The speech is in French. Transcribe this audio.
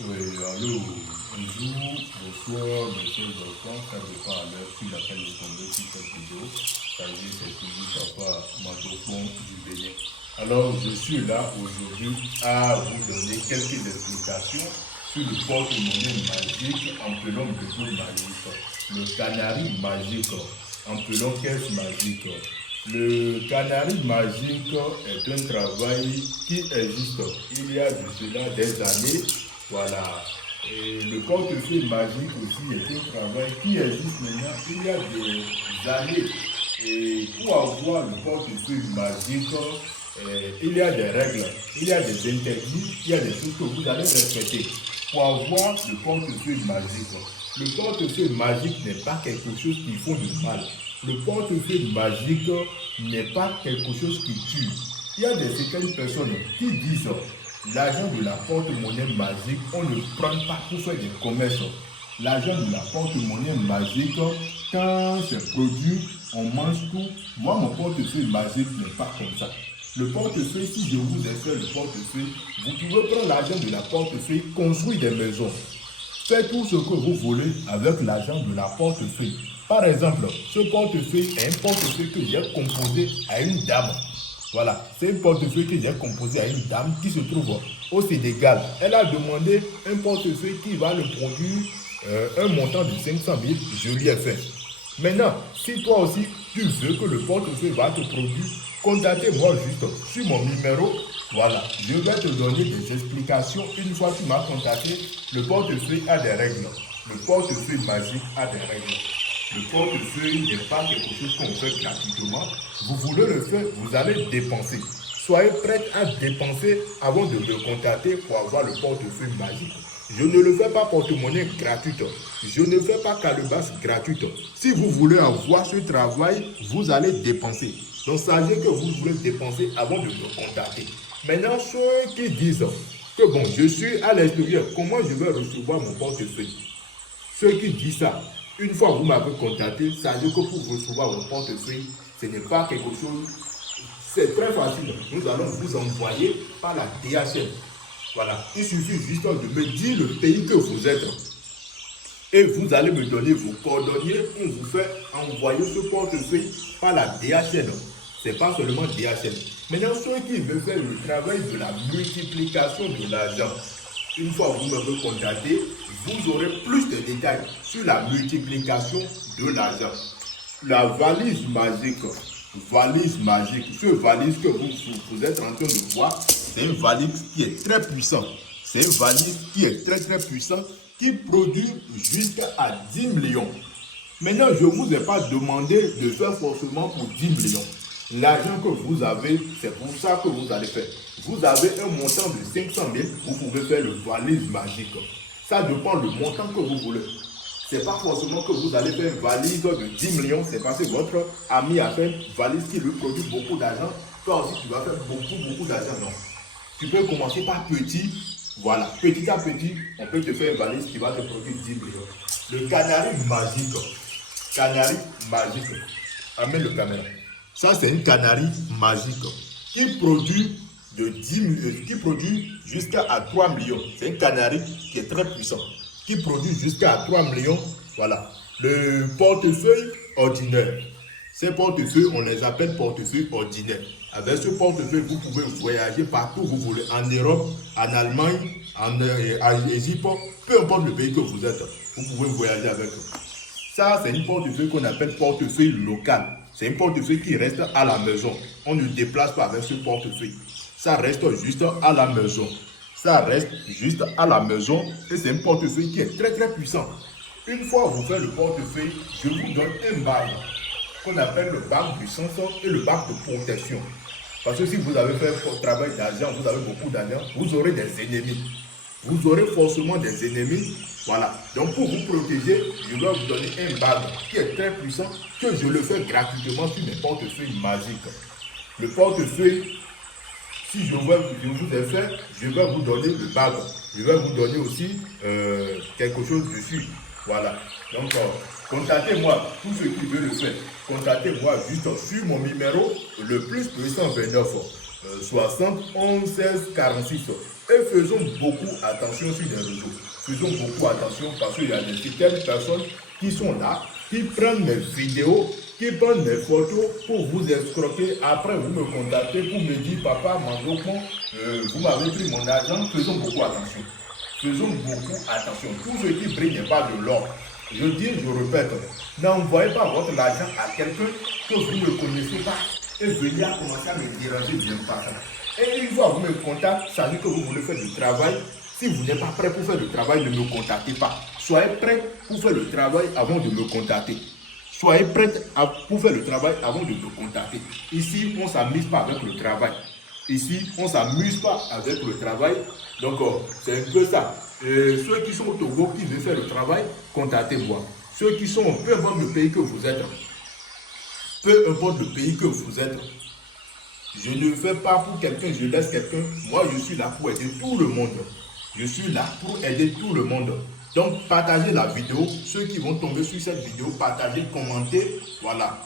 Oui, allô, bonjour, bonsoir, monsieur, bonsoir, ça dépend à l'heure sur laquelle vous tombez sur cette vidéo. Ça veut dire c'est toujours Papa Matopon du Bénin. Alors, je suis là aujourd'hui à vous donner quelques explications sur le porte-monnaie magique en pelon de dos magique, le canari magique en pelon caisse magique. Le canari magique est un travail qui existe il y a de cela des années. Voilà. Et le portefeuille magique aussi est un travail qui existe maintenant il y a des années. Et pour avoir le portefeuille magique, il y a des règles, il y a des interdits, il y a des choses que vous allez respecter pour avoir le portefeuille magique. Le portefeuille magique n'est pas quelque chose qui fait du mal. Le portefeuille magique n'est pas quelque chose qui tue. Il y a certaines personnes qui disent l'argent de la porte-monnaie magique, on ne prend pas pour faire des commerces. L'argent de la porte-monnaie magique, quand c'est produit, on mange tout. Moi, mon portefeuille magique n'est pas comme ça. Le portefeuille, si je vous ai fait le portefeuille, vous pouvez prendre l'argent de la portefeuille, construire des maisons. Faites tout ce que vous voulez avec l'argent de la portefeuille. Par exemple, ce portefeuille est un portefeuille que j'ai composé à une dame. Voilà, c'est un portefeuille que j'ai composé à une dame qui se trouve au Sénégal. Elle a demandé un portefeuille qui va le produire un montant de 500 000. Je lui ai fait. Maintenant, si toi aussi tu veux que le portefeuille va te produire, contactez-moi juste sur mon numéro. Voilà, je vais te donner des explications. Une fois que tu m'as contacté, le portefeuille a des règles. Le portefeuille magique a des règles. Le portefeuille n'est pas quelque chose qu'on fait gratuitement. Vous voulez le faire, vous allez dépenser. Soyez prêts à dépenser avant de me contacter pour avoir le portefeuille magique. Je ne le fais pas porte-monnaie gratuite. Je ne fais pas calebasse gratuite. Si vous voulez avoir ce travail, vous allez dépenser. Donc, sachez que vous voulez dépenser avant de me contacter. Maintenant, ceux qui disent que bon, je suis à l'extérieur, comment je vais recevoir mon portefeuille? Ceux qui disent ça, une fois que vous m'avez contacté, sachez que pour recevoir mon portefeuille, ce n'est pas quelque chose, c'est très facile. Nous allons vous envoyer par la DHL. Voilà, il suffit juste de me dire le pays que vous êtes. Et vous allez me donner vos coordonnées, on vous fait envoyer ce portefeuille par la DHL. Ce n'est pas seulement DHL. Maintenant, ceux qui veulent faire le travail de la multiplication de l'argent, une fois que vous m'avez contacté, vous aurez plus de détails sur la multiplication de l'argent. La valise magique, ce valise que vous êtes en train de voir, c'est une valise qui est très puissante. C'est une valise qui est très très puissante, qui produit jusqu'à 10 millions. Maintenant, je ne vous ai pas demandé de faire forcément pour 10 millions. L'argent que vous avez, c'est pour ça que vous allez faire. Vous avez un montant de 500 000, vous pouvez faire le valise magique. Ça dépend du montant que vous voulez. Ce n'est pas forcément que vous allez faire une valise de 10 millions, c'est parce que votre ami a fait une valise qui lui produit beaucoup d'argent. Toi aussi, tu vas faire beaucoup d'argent. Non. Tu peux commencer par petit. Voilà, petit à petit, on peut te faire une valise qui va te produire 10 millions. Le canari magique. Canari magique. Amène le caméra. Ça, c'est une canari magique qui produit qui produit jusqu'à 3 millions. C'est un canari qui est très puissant, qui produit jusqu'à 3 millions. Voilà. Le portefeuille ordinaire. Ces portefeuilles, on les appelle portefeuilles ordinaires. Avec ce portefeuille, vous pouvez voyager partout où vous voulez, en Europe, en Allemagne, en Égypte, peu importe le pays que vous êtes, vous pouvez voyager avec eux. Ça, c'est une portefeuille qu'on appelle portefeuille local. C'est un portefeuille qui reste à la maison. On ne déplace pas avec ce portefeuille. Ça reste juste à la maison. Ça reste juste à la maison et c'est un portefeuille qui est très très puissant. Une fois que vous faites le portefeuille, je vous donne un bac qu'on appelle le bac du sens et le bac de protection. Parce que si vous avez fait un travail d'argent, vous avez beaucoup d'argent, vous aurez des ennemis. Vous aurez forcément des ennemis. Voilà. Donc pour vous protéger, je dois vous donner un bac qui est très puissant, que je le fais gratuitement sur mes portefeuilles magiques. Le portefeuille, si je vous ai fait, je vais vous donner le bac. Je vais vous donner aussi quelque chose dessus. Voilà. Donc, contactez-moi, tous ceux qui veulent le faire. Contactez-moi juste sur mon numéro, le plus 229 60 11 16 46. Et faisons beaucoup attention sur les réseaux. Faisons beaucoup attention parce qu'il y a certaines personnes qui sont là, qui prennent mes vidéos, qui prennent mes photos pour vous escroquer. Après, vous me contactez pour me dire, papa, vous m'avez pris mon argent. Faisons beaucoup attention. Faisons beaucoup attention. Tout ce qui brille n'est pas de l'or. Je dis, je répète, n'envoyez pas votre argent à quelqu'un que vous ne connaissez pas et venez à commencer à me déranger bien par ça. Et une fois que vous me contactez, ça veut dire que vous voulez faire du travail. Si vous n'êtes pas prêt pour faire le travail, ne me contactez pas. Soyez prêt pour faire le travail avant de me contacter. Soyez prêt pour faire le travail avant de me contacter. Ici, on ne s'amuse pas avec le travail. Ici, on ne s'amuse pas avec le travail. Donc, c'est un peu ça. Ceux qui sont au Togo, qui veulent faire le travail, contactez-moi. Ceux qui sont, peu importe le pays que vous êtes, peu importe le pays que vous êtes, je ne fais pas pour quelqu'un, je laisse quelqu'un. Moi, je suis là pour aider tout le monde. Je suis là pour aider tout le monde. Donc, partagez la vidéo. Ceux qui vont tomber sur cette vidéo, partagez, commentez. Voilà.